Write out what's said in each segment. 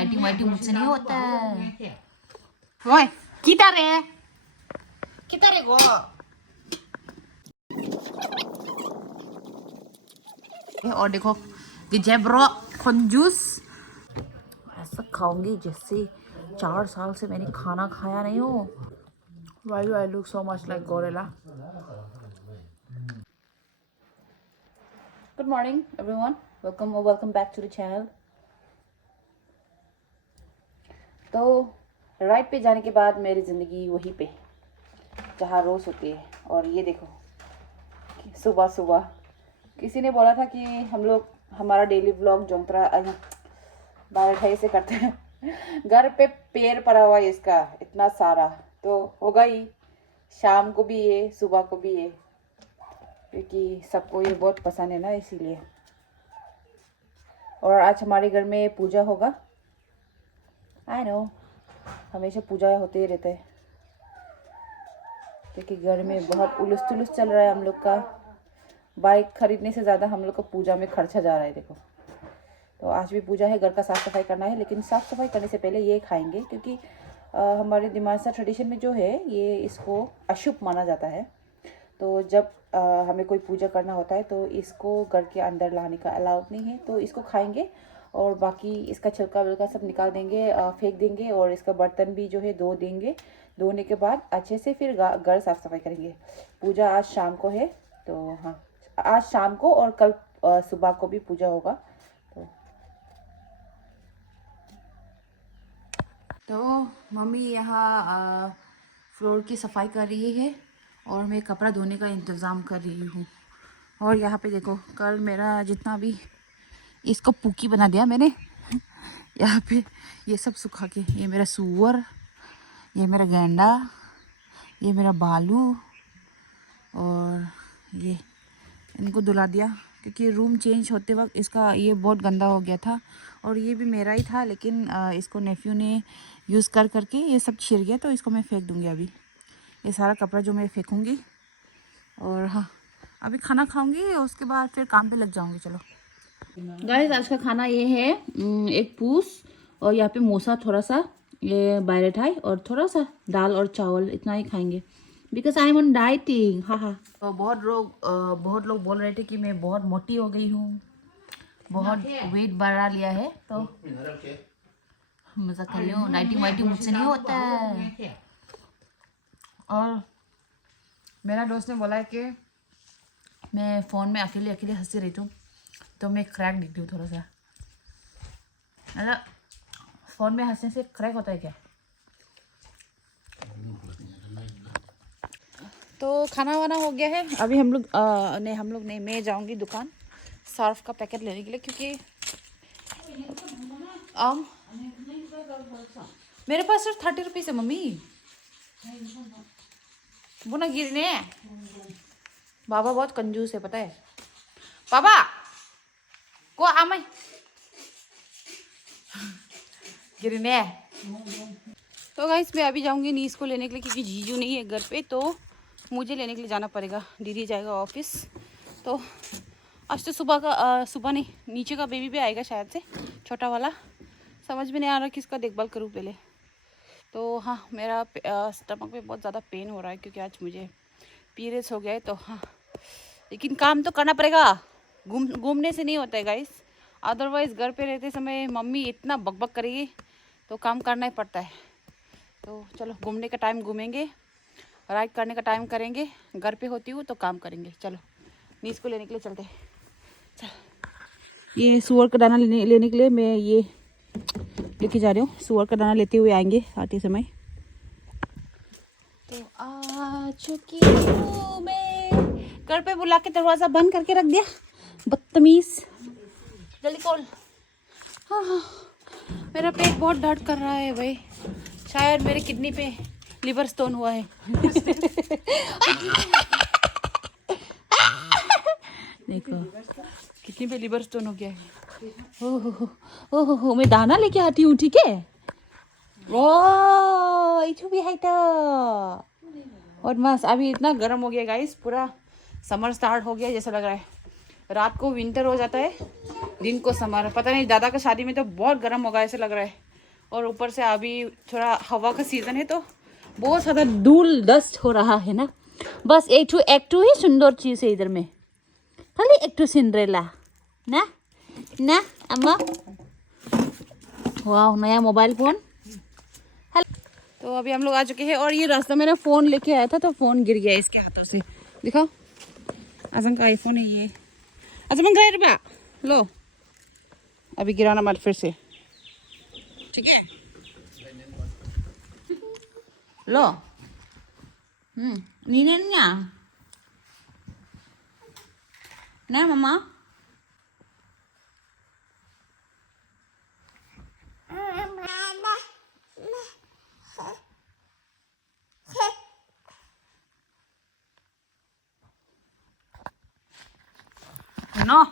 Nightie वाइटी मुझसे नहीं होता है। ओए किधर है गो? और देखो विजय ब्रो कंजूस ऐसा खाऊंगी जैसे 4 साल से मैंने खाना खाया नहीं हो। Why do I look so much like gorilla? Good morning everyone. Welcome back to the channel. तो राइड पे जाने के बाद मेरी ज़िंदगी वहीं पे जहाँ रोज़ होती है। और ये देखो सुबह सुबह किसी ने बोला था कि हम लोग हमारा डेली ब्लॉग जोंतरा 12 से करते हैं। घर पे पेड़ पड़ा हुआ है इसका इतना सारा, तो होगा ही, शाम को भी ये सुबह को भी ये, क्योंकि सबको ये बहुत पसंद है ना, इसीलिए। और आज हमारे घर में पूजा होगा। आई नो हमेशा पूजा होते ही रहते हैं, क्योंकि घर में बहुत उलूस तुलूस चल रहा है हम लोग का। बाइक खरीदने से ज़्यादा हम लोग का पूजा में खर्चा जा रहा है। देखो, तो आज भी पूजा है, घर का साफ़ सफाई करना है, लेकिन साफ़ सफाई करने से पहले ये खाएंगे, क्योंकि हमारे दिमासा ट्रेडिशन में जो है ये इसको अशुभ माना जाता है। तो जब हमें कोई पूजा करना होता है तो इसको घर के अंदर लाने का अलाउड नहीं है, तो इसको खाएंगे और बाकी इसका छिलका विलका सब निकाल देंगे, फेंक देंगे, और इसका बर्तन भी जो है धो देंगे। धोने के बाद अच्छे से फिर घर साफ़ सफाई करेंगे। पूजा आज शाम को है, तो हाँ आज शाम को और कल सुबह को भी पूजा होगा। तो मम्मी यहाँ फ्लोर की सफाई कर रही है और मैं कपड़ा धोने का इंतज़ाम कर रही हूँ। और यहाँ पे देखो कल मेरा जितना भी इसको पूकी बना दिया मैंने यहाँ पे ये सब सुखा के, ये मेरा सूअर, ये मेरा गेंडा, ये मेरा बालू, और ये इनको धुला दिया, क्योंकि रूम चेंज होते वक्त इसका ये बहुत गंदा हो गया था। और ये भी मेरा ही था, लेकिन इसको नेफ्यू ने यूज़ करके ये सब छिड़ गया, तो इसको मैं फेंक दूँगी। अभी ये सारा कपड़ा जो मैं फेंकूँगी, और हाँ अभी खाना खाऊँगी, उसके बाद फिर काम पे लग जाऊँगी। चलो गाइस, आज का खाना ये है, एक पूस और यहाँ पे मोसा थोड़ा सा, ये बायरेठाई और थोड़ा सा दाल और चावल, इतना ही खाएंगे, because I am on dieting. हाँ हाँ। तो बहुत लोग बोल रहे थे कि मैं बहुत मोटी हो गई हूँ, बहुत वेट बढ़ा लिया है, तो मज़ा कर रही हूँ। डाइटिंग वाइटिंग मुझसे नहीं होता है। और मेरा दोस्त ने बोला है कि मैं फ़ोन में अकेले हंसती रहती हूँ, तो मैं क्रैक दिखती हूँ थोड़ा सा। मतलब फ़ोन में हंसने से क्रैक होता है क्या? तो खाना वाना हो गया है। अभी हम लोग नहीं, मैं जाऊंगी दुकान सर्फ का पैकेट लेने के लिए, क्योंकि मेरे पास सिर्फ 30 रुपीज़ है मम्मी। वो ना गिरने, बाबा बहुत कंजूस है, पता है पापा को आम गिरने। तो गाइस मैं अभी जाऊंगी नीस को लेने के लिए, क्योंकि जीजू नहीं है घर पे, तो मुझे लेने के लिए जाना पड़ेगा। दीदी जाएगा ऑफिस, तो आज तो सुबह नहीं, नीचे का बेबी भी आएगा शायद से, छोटा वाला। समझ में नहीं आ रहा किसका देखभाल करूँ पहले। तो हाँ मेरा स्टमक में बहुत ज़्यादा पेन हो रहा है, क्योंकि आज मुझे पीरियड्स हो गया है। तो हाँ, लेकिन काम तो करना पड़ेगा, घूमने से नहीं होता है गाइस। अदरवाइज़ घर पे रहते समय मम्मी इतना बकबक करेगी, तो काम करना ही पड़ता है। तो चलो, घूमने का टाइम घूमेंगे, राइड करने का टाइम करेंगे, घर पे होती हूँ तो काम करेंगे। चलो नीस को लेने के लिए चलते हैं। चल, ये सुअर का दाना लेने के लिए मैं ये लेके जा रही हूँ। सुअर का दाना लेते हुए आएंगे आते समय। तो आ चुकी हूँ मैं, घर पे बुला के दरवाज़ा बंद करके रख दिया, बदतमीज़। जल्दी खोल। हाँ हाँ, मेरा पेट बहुत दर्द कर रहा है भाई, शायद मेरे किडनी पे लिवर स्टोन हुआ है। देखो किडनी पे लिवर स्टोन हो गया है। ओहो, मैं दाना लेके आती हूँ, ठीक है? ओ इचू भी है तो। और बस अभी इतना गर्म हो गया गाइस, पूरा समर स्टार्ट हो गया जैसा लग रहा है। रात को विंटर हो जाता है, दिन को समर। पता नहीं दादा का शादी में तो बहुत गर्म होगा ऐसे लग रहा है। और ऊपर से अभी थोड़ा हवा का सीज़न है तो बहुत ज़्यादा धूल डस्ट हो रहा है ना। बस एक टू ही सुंदर चीज़ है इधर में, खाली एक टू सिंड्रेला ना ना अम्मा। वाह, नया मोबाइल फ़ोन। तो अभी हम लोग आ चुके हैं और ये रास्ता मेरा फ़ोन लेके आया था तो फ़ोन गिर गया इसके हाथों से। दिखाओ, आजम का आईफोन है ये। आजम गए लो, अभी गिराना मत फिर से, ठीक है? लो, नीने ना मम्मा। नो।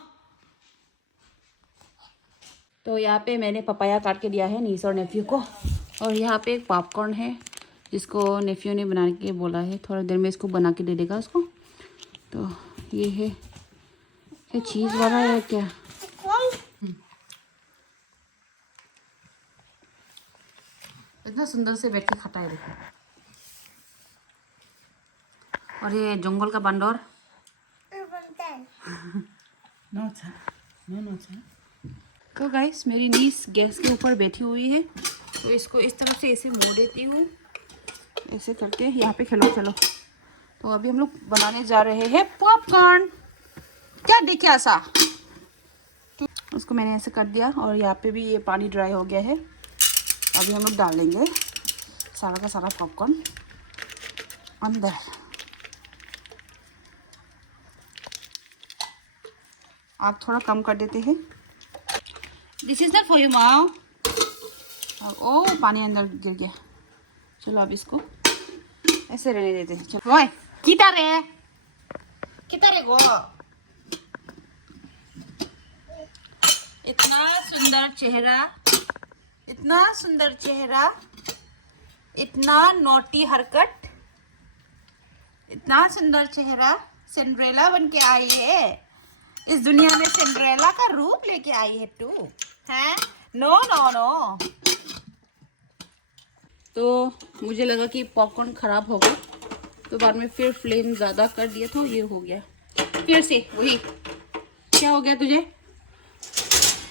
तो यहाँ पे मैंने पपाया काट के दिया है नीस और नेफ्यू को, और यहाँ पे एक पॉपकॉर्न है जिसको नेफ्यू ने बना के बोला है थोड़ा देर में इसको बना के दे देगा उसको। तो ये है, ये चीज़ वाला है क्या? इतना सुंदर से बैठ के खाता है देखो। और ये जंगल का बंदर। तो गाइस मेरी नीस गैस के ऊपर बैठी हुई है तो इसको इस तरफ से ऐसे मोड़ देती हूँ, ऐसे करके यहाँ पे खिलो। चलो, तो अभी हम लोग बनाने जा रहे हैं पॉपकॉर्न। क्या देखे ऐसा? उसको मैंने ऐसे कर दिया और यहाँ पे भी ये पानी ड्राई हो गया है। अभी हम लोग डाल देंगे सारा का सारा पॉपकॉर्न अंदर। आग थोड़ा कम कर देते हैं। This is not for you Mao. ओ, पानी अंदर गिर गया। चलो अब इसको ऐसे रहने देते हैं। चलो ओए, किधर गो? इतना सुंदर चेहरा, इतना सुंदर चेहरा, इतना नोटी हरकत, इतना सुंदर चेहरा, सिंड्रेला बन के आई है इस दुनिया में। सिंड्रेला का रूप लेके आई है तू, हैं? No no no. तो मुझे लगा कि पॉपकॉर्न ख़राब हो गया तो बाद में फिर फ्लेम ज़्यादा कर दिया तो ये हो गया फिर से वही। क्या हो गया तुझे?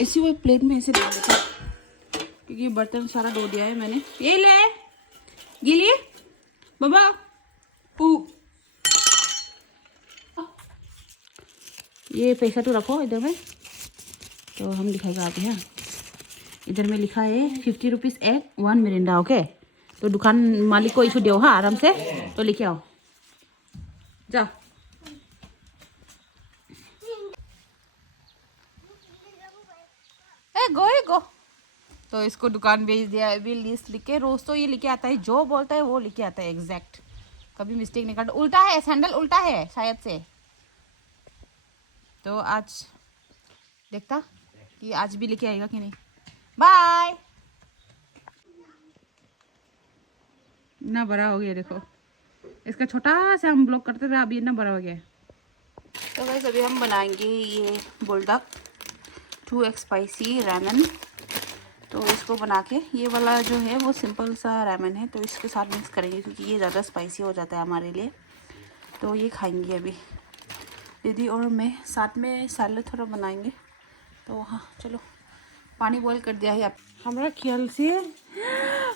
इसी वो प्लेट में ऐसे डाल देता क्योंकि बर्तन सारा धो दिया है मैंने। ये ले गिली बाबा पू, ये पैसा तो रखो इधर में, तो हम दिखाएगा अभी। हाँ, इधर में लिखा है 50 रुपीज़ एक 1 मिरिंडा। ओके, तो दुकान मालिक को इशू दो हाँ आराम से, तो लेके आओ जा। गो। तो इसको दुकान भेज दिया अभी लिस्ट लिख के। रोज तो ये लिखे आता है, जो बोलता है वो लिखे आता है एग्जैक्ट, कभी मिस्टेक नहीं करता। उल्टा है, सैंडल उल्टा है शायद से। तो आज देखता कि आज भी लेके आएगा कि नहीं। बाय। इतना बड़ा हो गया देखो, इसका छोटा सा हम ब्लॉक करते थे, अभी इतना बड़ा हो गया। तो गाइस अभी हम बनाएंगे ये बुलडॉग 2x स्पाइसी रामेन। तो इसको बना के, ये वाला जो है वो सिंपल सा रामेन है तो इसके साथ मिक्स करेंगे क्योंकि ये ज़्यादा स्पाइसी हो जाता है हमारे लिए। तो ये खाएंगे अभी दीदी और मैं, साथ में सैलेड थोड़ा बनाएंगे। तो हाँ चलो, पानी बॉईल कर दिया है आप हमारा ख्याल से।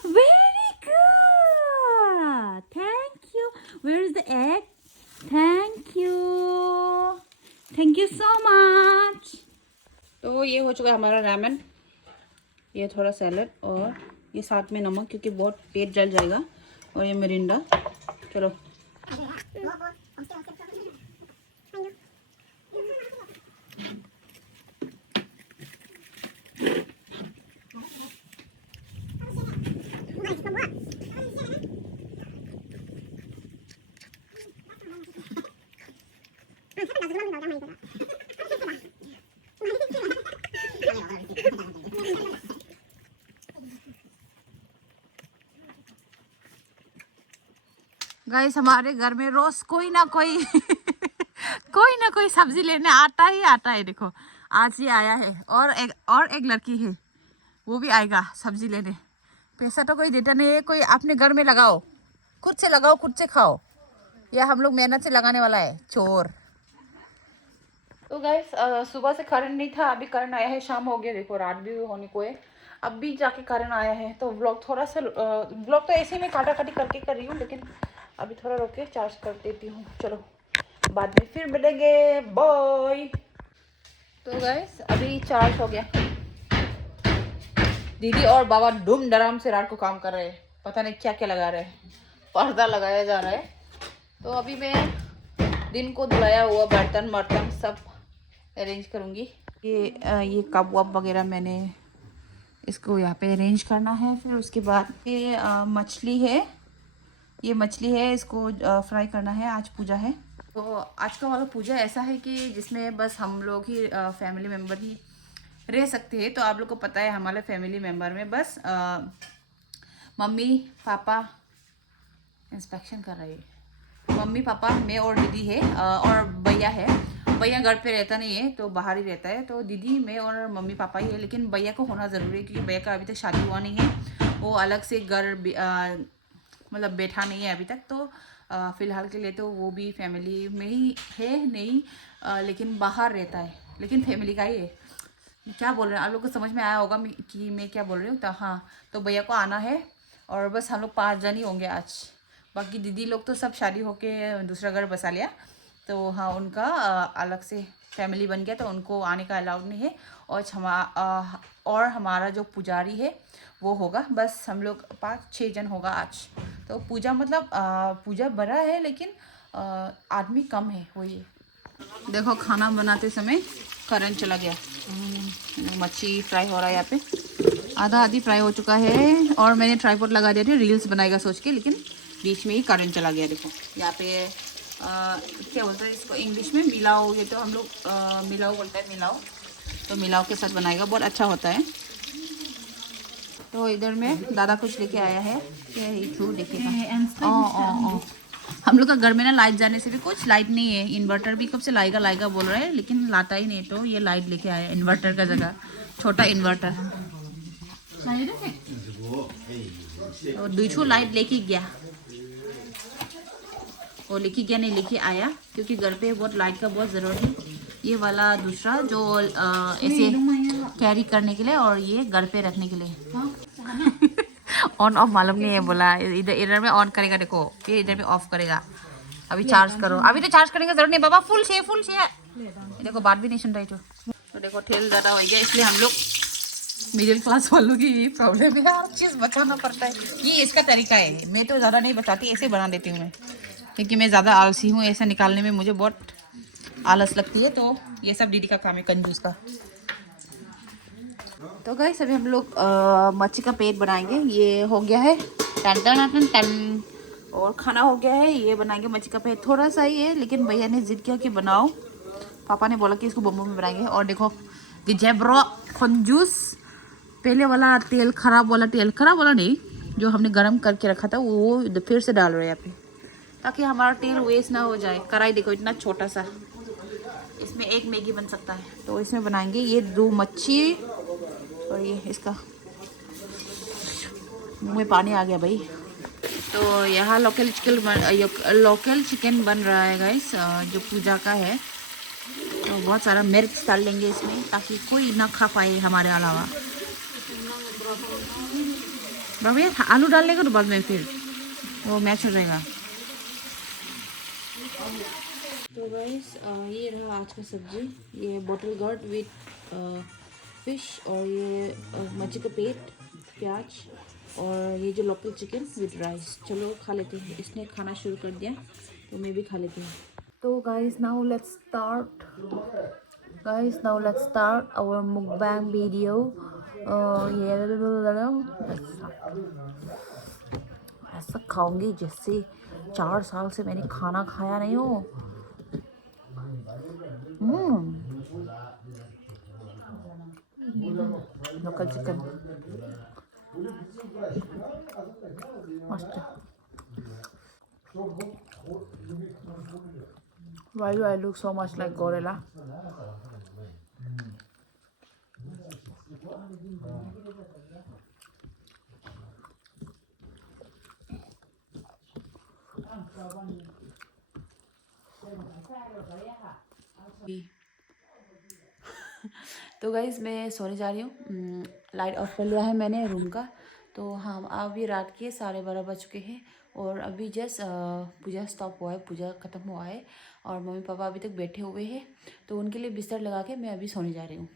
Very good, thank you. Where is the egg? Thank you so much. तो ये हो चुका है हमारा रामेन, ये थोड़ा सैलेड और ये साथ में नमक क्योंकि बहुत पेट जल जाएगा, और ये मिरिंडा। चलो गाइस, हमारे घर में रोज कोई ना कोई कोई ना कोई सब्जी लेने आता है। देखो आज ये आया है और एक लड़की है वो भी आएगा सब्जी लेने। पैसा तो कोई देता नहीं है, कोई अपने घर में लगाओ, खुद से लगाओ, खुद से खाओ, या हम लोग मेहनत से लगाने वाला है चोर। तो गाइस सुबह से करंट नहीं था, अभी करंट आया है, शाम हो गया, देखो रात भी होने को है, अब भी जाके करंट आया है। तो व्लॉग थोड़ा सा व्लॉग तो ऐसे ही मैं काटा काटी करके कर रही हूँ, लेकिन अभी थोड़ा रोक के चार्ज कर देती हूँ। चलो बाद में फिर मिलेंगे, बाय। तो गाइस अभी चार्ज हो गया, दीदी और बाबा धूम धड़ाम से रात को काम कर रहे हैं, पता नहीं क्या क्या लगा रहे हैं, पर्दा लगाया जा रहा है। तो अभी मैं दिन को धुलाया हुआ बर्तन वर्तन सब अरेंज करूँगी। ये कप वप वगैरह मैंने इसको यहाँ पे अरेंज करना है। फिर उसके बाद ये मछली है, ये मछली है, इसको फ्राई करना है, आज पूजा है। तो आज का वाला पूजा ऐसा है कि जिसमें बस हम लोग ही फैमिली मेम्बर ही रह सकते हैं। तो आप लोग को पता है हमारे फैमिली मेम्बर में बस मम्मी पापा इंस्पेक्शन कर रहे हैं, मम्मी पापा मैं और दीदी है, और भैया है। भैया घर पे रहता नहीं है, तो बाहर ही रहता है। तो दीदी मैं और मम्मी पापा ही है, लेकिन भैया को होना ज़रूरी है क्योंकि भैया का अभी तक शादी हुआ नहीं है, वो अलग से घर मतलब बैठा नहीं है अभी तक। तो फ़िलहाल के लिए तो वो भी फैमिली में ही है नहीं, लेकिन बाहर रहता है, लेकिन फैमिली का ही है। क्या बोल रहे हैं आप लोग को समझ में आया होगा कि मैं क्या बोल रही हूँ। तो हाँ, तो भैया को आना है और बस हम लोग 5 जन ही होंगे आज। बाकी दीदी लोग तो सब शादी होके दूसरा घर बसा लिया, तो हाँ उनका अलग से फैमिली बन गया, तो उनको आने का अलाउड नहीं है। और हमारा जो पुजारी है वो होगा, बस हम लोग 5-6 जन होगा आज। तो पूजा मतलब पूजा बड़ा है, लेकिन आदमी कम है, वही। देखो खाना बनाते समय करंट चला गया, मच्छी फ्राई हो रहा है यहाँ पे, आधा आधी फ्राई हो चुका है। और मैंने ट्राइपॉड लगा दिया था रील्स बनाएगा सोच के, लेकिन बीच में ही करंट चला गया। देखो यहाँ पे क्या बोलते हैं इसको इंग्लिश में, मिलाओ, ये तो हम लोग मिलाओ बोलते हैं, मिलाओ। तो मिलाओ के साथ बनाएगा, बहुत अच्छा होता है। तो इधर में दादा कुछ लेके आया है, देखिएगा। हम लोग का घर में ना लाइट जाने से भी कुछ, लाइट नहीं है, इन्वर्टर भी कब से लाएगा लाएगा बोल रहा है, लेकिन लाता ही नहीं। तो ये लाइट लेके आया इन्वर्टर का जगह, छोटा इन्वर्टर। और दूसरा लाइट लेके गया, वो लेके गया नहीं, लेके आया, क्योंकि घर पे बहुत लाइट का बहुत ज़रूरत है। ये वाला दूसरा जो ऐसे कैरी करने के लिए, और ये घर पे रखने के लिए। ऑन ऑफ मालूम नहीं है बोला, इधर इधर में ऑन करेगा, देखो फिर इधर में ऑफ करेगा। अभी चार्ज करो, अभी तो चार्ज करने की जरूरत नहीं बाबा, फुल से देखो बात भी नहीं सुन रही। तो देखो तेल ज़्यादा हो गया, इसलिए हम लोग मिडिल क्लास वालों की यही प्रॉब्लम है, हर चीज़ बचाना पड़ता है। ये इसका तरीका है, मैं तो ज़्यादा नहीं बचाती, ऐसे बना देती हूँ मैं, क्योंकि मैं ज़्यादा आलसी हूँ, ऐसा निकालने में मुझे बहुत आलस लगती है। तो ये सब दीदी का काम है, कंजूस का। तो गाइस अभी हम लोग मच्छी का पेट बनाएंगे, ये हो गया है टन टन टन टन, और खाना हो गया है, ये बनाएंगे मच्छी का पेट। थोड़ा सा ही है, लेकिन भैया ने जिद किया कि बनाओ, पापा ने बोला कि इसको बम्बू में बनाएंगे। और देखो जेब्रो कंजूस, पहले वाला तेल खराब वाला नहीं, जो हमने गर्म करके रखा था वो फिर से डाल रहे हैं यहाँ पे, ताकि हमारा तेल वेस्ट ना हो जाए। कढ़ाई देखो इतना छोटा सा, इसमें एक मैगी बन सकता है। तो इसमें बनाएंगे ये 2 मच्छी, और ये इसका मुंह में पानी आ गया भाई। तो यहाँ लोकल चिकन बन रहा है गाइस, जो पूजा का है। तो बहुत सारा मिर्च डाल लेंगे इसमें, ताकि कोई ना खा पाए हमारे अलावा। भैया आलू डाल लेगा तो बाद में फिर वो मैच हो जाएगा। तो गाइस ये रहा आज का सब्जी, ये बोतल गार्ड विथ फिश, और ये मच्छी का पेट, प्याज, और ये जो लोकल चिकन विद राइस। चलो खा लेते हैं, इसने खाना शुरू कर दिया तो मैं भी खा लेती हूँ। तो guys now let's start our mukbang video. ऐसा खाऊंगी जैसे 4 साल से मैंने खाना खाया नहीं हो। लोकल चिकन मस्त। Why do I look so much like gorilla? तो गाइस मैं सोने जा रही हूँ। लाइट ऑफ कर लिया है मैंने रूम का। तो हाँ अभी रात के 12:30 बज चुके हैं और अभी जस्ट पूजा स्टॉप हुआ है, पूजा ख़त्म हुआ है और मम्मी पापा अभी तक बैठे हुए हैं। तो उनके लिए बिस्तर लगा के मैं अभी सोने जा रही हूँ।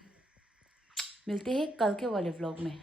मिलते हैं कल के वाले व्लॉग में।